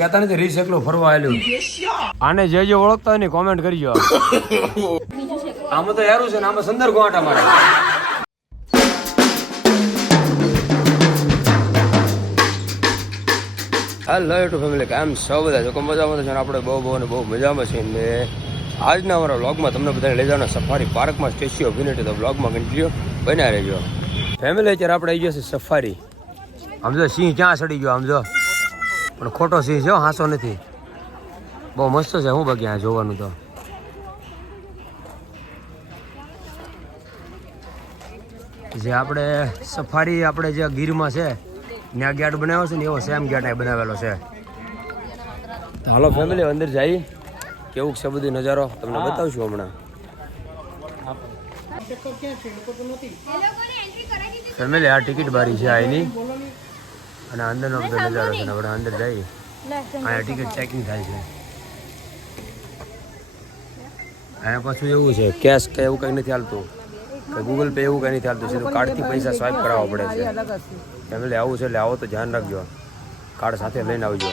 કહેતા નથી, રીસ એકલો ફરવા આવેલું. આને જે જે ઓળખતા હોય ને કોમેન્ટ કરજો આમાં તો યારું છે ને, આમાં સંદર ગોવાટા મારે. હેલો યુટ્યુબ ફેમિલી કેમ સૌ બધા? જો મજામાં છે આપણે બહુ બહુ ને બહુ મજામાં છીએ ને. આજના અમારા વ્લોગમાં તમને બધાને લઈ જવાના સફારી પાર્કમાં સ્ટેચ્યુ ઓફ યુનિટી તો વ્લોગમાં કન્ટિન્યુ બન્યા રહેજો. ફેમિલી અત્યારે આપણે આવી ગયા છે સફારી જો સિંહ ક્યાં સડી ગયો, આમ જો. પણ ખોટો સિંહ છે હાંસો નથી. બહુ મસ્ત છે હું આ જોવાનું તો. જે આપણે સફારી આપણે જે ગીરમાં છે ત્યાં ગેટ બનાવ્યો છે ને એવો સેમ ગેટ અહીં બનાવેલો છે. હાલો ફેમિલી અંદર જઈ. કેવું છે બધું નજારો? તમને બતાવશું હમણાં. ફેમિલી આ ટિકિટ બારી છે અહીંની. અને અંદરનો બધો નજારો છે આપણે અંદર જઈ અહીંયા ટિકિટ ચેકિંગ થાય છે. અહીંયા પાછું એવું છે કેશ કે એવું કંઈ નથી હાલતું. કે ગૂગલ પે એવું કંઈ નથી હાલતું. સીધું કાર્ડથી પૈસા સ્વાઇપ કરાવવા પડે છે. ફેમિલી આવું છે એટલે આવો તો ધ્યાન રાખજો. કાર્ડ સાથે લઈને આવજો.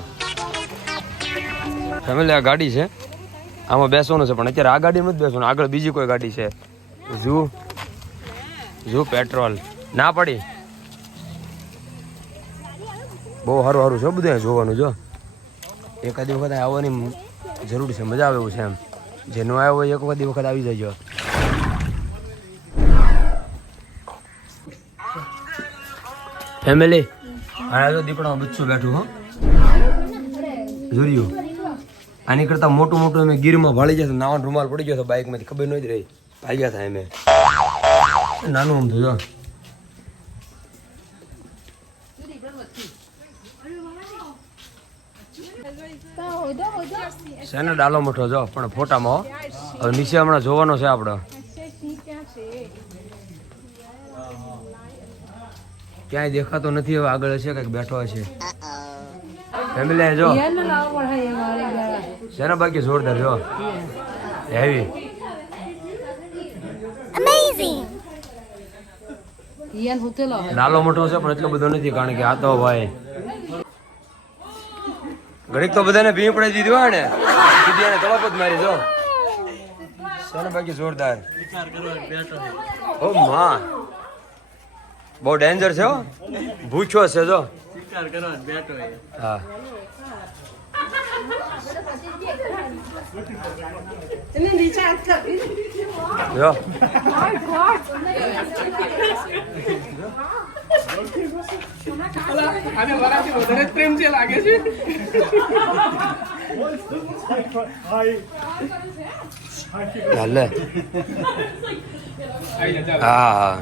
ફેમિલી આ ગાડી છે. આમાં બેસવાનું છે પણ અત્યારે આ ગાડીમાં જ બેસવાનું. આગળ બીજી કોઈ ગાડી છે. ઝૂ ઝૂ પેટ્રોલ ના પડી. બહુ સારું સારું છે બધું જોવાનું જો. એકાદી વખત આવવાની જરૂર છે મજા આવે એવું છે એમ. જે ન આવ્યો હોય એક વખત વખત આવી જજો. ફેમિલી? આ જો દીપડામાં બચ્ચું બેઠું હો. જોર્યું આની કરતા મોટું મોટું અમે ગીરમાં ભાળી જશે નાવાનો રૂમાલ પડી ગયો હતો બાઇકમાંથી ખબર નથી રહી. ભાગ્યા થાય અમે નાનું આમ જો. શેનો ડાલો મોટો જો પણ ફોટામાં હવે નીચે હમણાં જોવાનો છે આપણે ક્યાંય દેખાતો નથી હવે આગળ હશે કંઈક બેઠો હશે. ફેમિલી જો. શેના બાકી જોરદાર જો. હેવી ડાલો મોટો છે પણ એટલો બધો નથી કારણ કે આ તો ભાઈ ઘડીક તો બધાને ભીમ પડી દીધી હોય ને. સીધી તળપ જ મારી જો. શેના બાકી જોરદાર? ઓ માં. બહુ ડેન્જર છે હો. ભૂછો છે જો. હા. જો. આને મારાથી વધારે જ પ્રેમ છે લાગે છે. હાલે હા હા.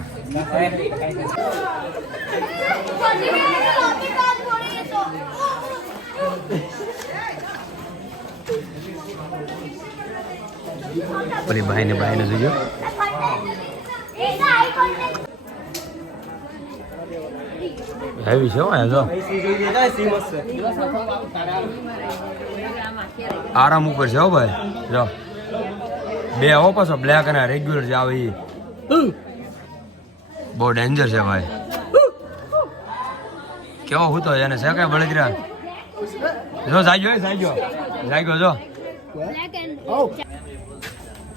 પેલી ભાઈને ભાઈને જોજો. હેવી છે હો જો. આરામ ઉપર છે હો ભાઈ. જો. બે આવો પાછો બ્લેક અને રેગ્યુલર જે આવે. એ બહુ ડેન્જર છે ભાઈ. કેવો હું તો એને છે કઈ બળદરા? જો જાગ્યો જાગ્યો. જાગ્યો જો.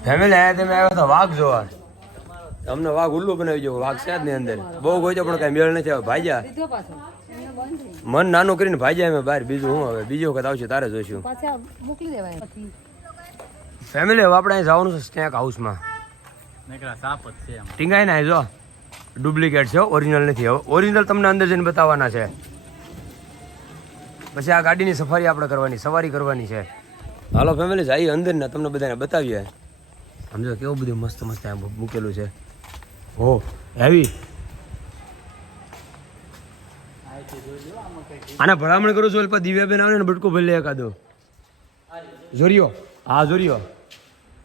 ફેમિલી આયા તમે આવ્યા તો વાઘ જોવા. તમને વાઘ ઉલ્લુ બનાવી જવું વાઘ છે જ ની અંદર. બહુ ગોઈતો પણ કઈ મેળ નથી આવે. ભાઈજા. મન નાનું કરીને ભાઈજા અમે બહાર બીજું હું હવે? બીજો વખત આવશે તારે જોઈશું. મોકલી દેવાય ફેમિલી હવે આપણે જવાનું છે સ્નેક હાઉસમાં ટીંગાઈ ના જો ડુપ્લિકેટ છે ઓરિજિનલ નથી. હવે ઓરિજિનલ તમને અંદર જઈને બતાવવાના છે. પછી આ ગાડીની સફારી આપણે કરવાની સવારી કરવાની છે. હાલો ફેમિલી જઈએ અંદર ને તમને બધાને બતાવીએ. સમજો કેવું બધું મસ્ત મસ્ત મૂકેલું છે. ઓ હેવી આને ભલામણ કરું છું અલ્પા દિવ્યાબેન આવે ને બટકો ભરી લે એકાદો. જોરિયો. હા જોરિયો.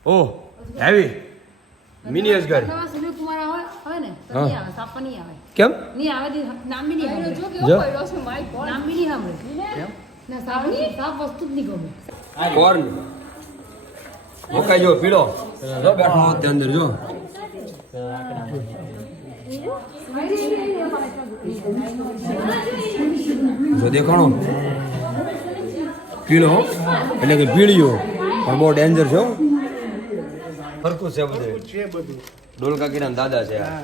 ઓહ હેવી મિની અસગર કેમ? કોર્ન મોકાઈ જો પીળો. જો બેઠો અંદર જો. જો દેખાણો. પીળો એટલે કે પીળિયો પણ બહુ ડેન્જર છે હો. ફરકું છે બધું. છે બધું. ડોલકા કિરણ દાદા છે આ.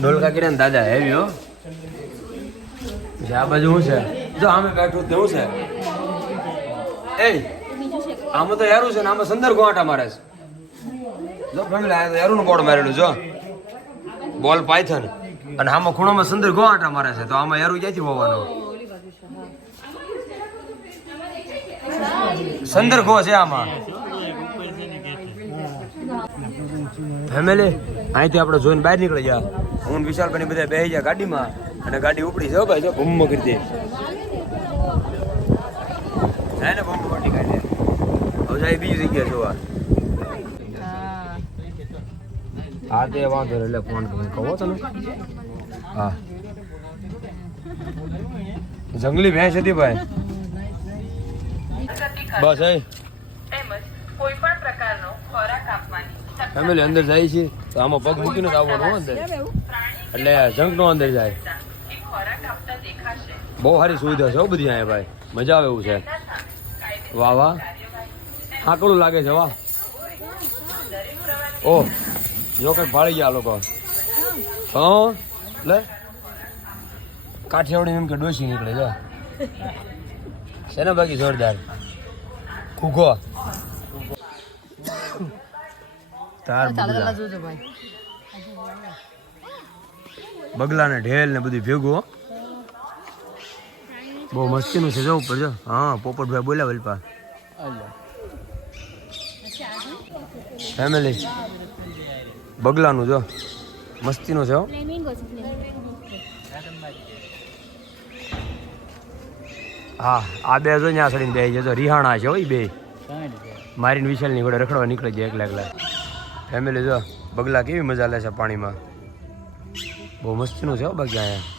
ડોલકા કિરણ દાદા હેવી હો. આ બાજુ શું છે? જો આમે બેઠું તેવું છે. એ આમાં તો યારું છે ને આમાં સંદર ગોવાટા મારે છે. જો ફેમિલી, આ તો નું બોર્ડ મારેલું જો. બોલ પાયથન. અને આમાં ખૂણામાં સંદર ગોવાટા મારે છે, તો આમાં યારું ક્યાંથી હોવાનો? સંદર ગો છે આમાં. ફેમિલી, અહીંથી આપણે જોઈને બહાર નીકળી ગયા. હું વિશાલભાઈ બધા બેસી ગયા ગાડીમાં, અને ગાડી ઉપડી છે ભાઈ, જો. ભૂમ કરી દે ને કાઢે જાય બીજી જગ્યાએ જોવા. હા, તે વાંધો એટલે ફોન કરીને કહો તને. હા. જંગલી ભેંસ હતી ભાઈ. બસ એ ફેમિલી અંદર જાય છે, તો આમાં પગ મૂકીને જ આવવાનું અંદર. એટલે જંક નો અંદર જાય. બહુ સારી સુવિધા છે બધી અહીંયા, ભાઈ. મજા આવે એવું છે. વાહ વાહ. હા કડું લાગે છે વાહ. ઓહ જો કઈ ફાળી ગયા આ લોકો. હા? લે. કાઠિયાવાડી એમ કે ડોસી નીકળે છે છે ને બાકી જોરદાર? કુકો તાર બગલા. ભાઈ. બગલા ને ઢેલ ને બધું ભેગું બહુ બહુ મસ્તીનું છે જો ઉપર જો. હા પોપટભાઈ બોલ્યા વલપા. ફેમિલી બગલાનું જો. મસ્તીનું છે હા. આ બે જો ત્યાં સડીને બે જતો રિહાણા છે હોય બે. મારીને વિશાલની ઘોડે રખડવા નીકળે છે એકલા એકલા. ફેમિલી જો, બગલા કેવી મજા લે છે પાણીમાં. બહુ મસ્તીનું છે બાકી અહીંયા.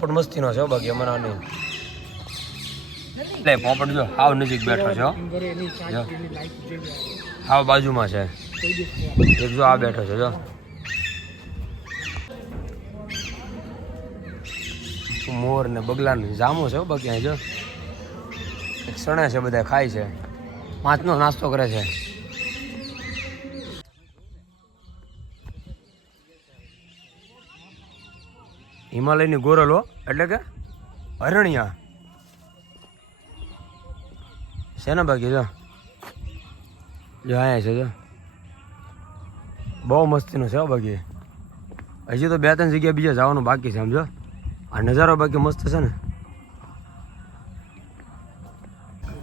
પોપટ મસ્તીનો છે બાકી અમારા નહીં એટલે પોપટ જો, હાવ નજીક બેઠો છે હાવ બાજુમાં છે. એક જો આ બેઠો છે, જો. મોર ને બગલા ને જામો છે બાકી જો. સણે છે બધા, ખાય છે. પાંચનો નાસ્તો કરે છે. હિમાલયની ગોરલો, એટલે કે અરણ્યા. શેના બાકી જો જો અહીંયા છે, જો. બહુ મસ્તીનો છે બાકી. હજી તો બે ત્રણ જગ્યા બીજા જવાનું બાકી છે, સમજો. આ નજારો બાકી મસ્ત છે ને.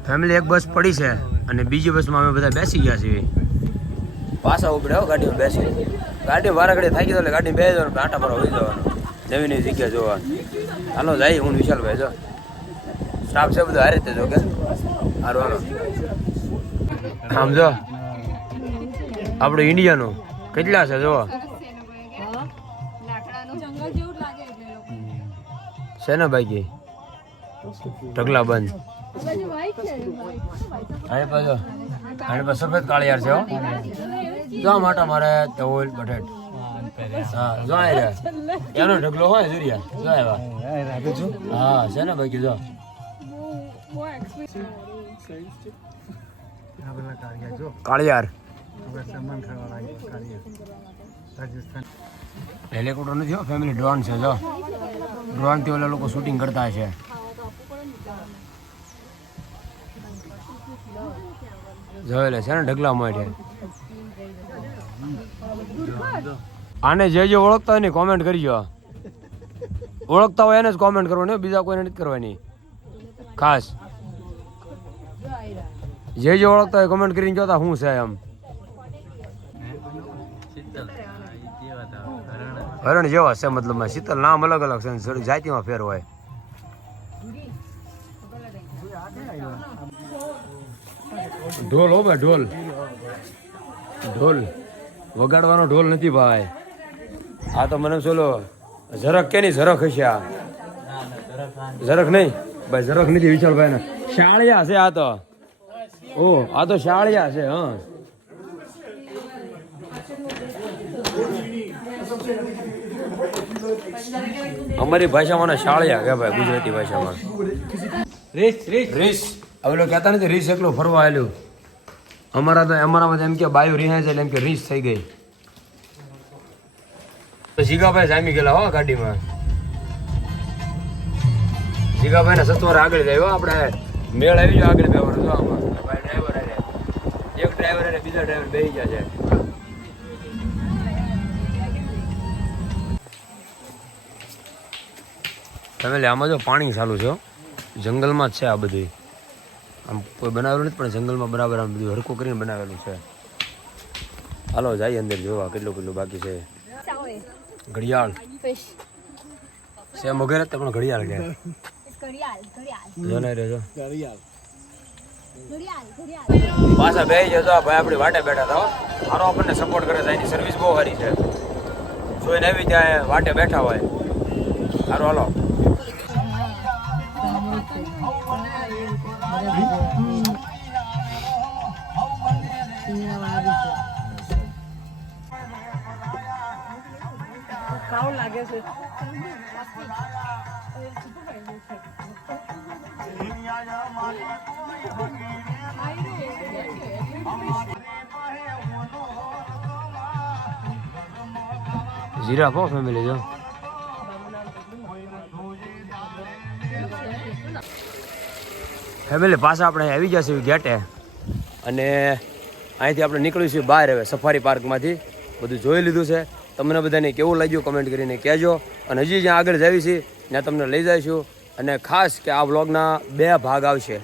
ફેમિલી એક બસ પડી છે અને બીજી બસમાં અમે બધા બેસી ગયા છીએ. પાછા ઉપડે હો ગાડીમાં બેસી ગાડી વારા ઘડી થાકી જાય એટલે ગાડી બે જવાનું આટા પર હોઈ જવાનું. નવી નવી જગ્યા જોવા. હાલો, જાય હું વિશાલભાઈ, જો. સ્ટાફ છે બધું હારે જ તે જો કે. હારું હાલો. આમ જો. આપણું ઇન્ડિયાનું કેટલા છે, જોવો. છે ને બાકી ઢગલા બંધ. આને પાછો સફેદ કાળિયાર છે, હો. જો માટે મારે ધવલ બટેટ. હા ઢગલો હોય જુરિયા જો આવ્યા હા, છે ને જો. ફેમિલી ડ્રોન છે, જો. ડ્રોનથી ઓલા લોકો શૂટિંગ કરતા છે જોયેલા છે ને ઢગલા માટે આને જે જે ઓળખતા હોય ને કોમેન્ટ કરજો ઓળખતા હોય એને જ કોમેન્ટ કરવાની બીજા કોઈને નથી કરવાની. ખાસ. જે જે ઓળખતા હોય કોમેન્ટ કરીને જોતા શું છે એમ. હરણ જેવા છે મતલબમાં શીતલ નામ અલગ અલગ છે જાતિમાં ફેર હોય. ઢોલ હો ભાઈ, ઢોલ. ઢોલ. વગાડવાનો ઢોલ નથી ભાઈ. આ તો મને ચોલો ઝરખ કે નહીં ઝરખ હશે આ. ઝરખ નહીં? ભાઈ ઝરખ નથી વિશાલભાઈ ને શાળિયા છે આ તો. ઓ આ તો શાળિયા છે હા. અમારી ભાષામાં શાળિયા કે ભાઈ ગુજરાતી ભાષામાં? રેસ રેસ. રીસ. હવે કહેતા નથી રીસ એકલો ફરવા આવેલું અમારા તો અમારામાં એમ કે બાયો રિહાય છે એટલે એમ કે રીસ થઈ ગઈ. તો જીગાભાઈ જામી ગયેલા હો ગાડીમાં. જીગાભાઈ ને સત્વર આગળ જાય આપણે. મેળ આવી ગયો આગળ બેવાનો જો આમાં. એક ડ્રાઈવર અને બીજા ડ્રાઈવર બે ગયા છે. ફેમિલી આમાં જો પાણી ચાલુ છે જંગલમાં જ છે આ બધું આમ કોઈ બનાવેલું નથી, પણ જંગલમાં બરાબર આમ બધું હરકું કરીને બનાવેલું છે. હાલો જાય અંદર જોવા કેટલું કેટલું બાકી છે. ઘડિયાળ. સેમ વગેરે પણ ઘડિયાળ કે પાછા બે જતો ભાઈ આપણી વાટે બેઠા હતા. સારો આપણને સપોર્ટ કરે છે, એની સર્વિસ બહુ સારી છે. જોઈને આવી ત્યાં વાટે બેઠા હોય. સારું હાલો. જીરા પો ફેમિલી જો. ફેમિલી પાછા આપણે આવી જશે ગેટે. અને અહીંથી આપણે નીકળીશું બહાર હવે સફારી પાર્કમાંથી બધું જોઈ લીધું છે. તમને બધાને કેવું લાગ્યું કમેન્ટ કરીને કહેજો. અને હજી જ્યાં આગળ જાવી છે, ત્યાં તમને લઈ જઈશું. અને ખાસ કે આ વ્લોગના બે ભાગ આવશે.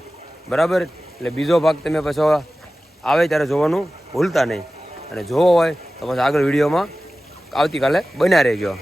બરાબર? એટલે બીજો ભાગ તમે પાછો આવે ત્યારે જોવાનું ભૂલતા નહીં. અને જોવો હોય તો પછી આગળ વિડીયોમાં આવતીકાલે બન્યા રહેજો.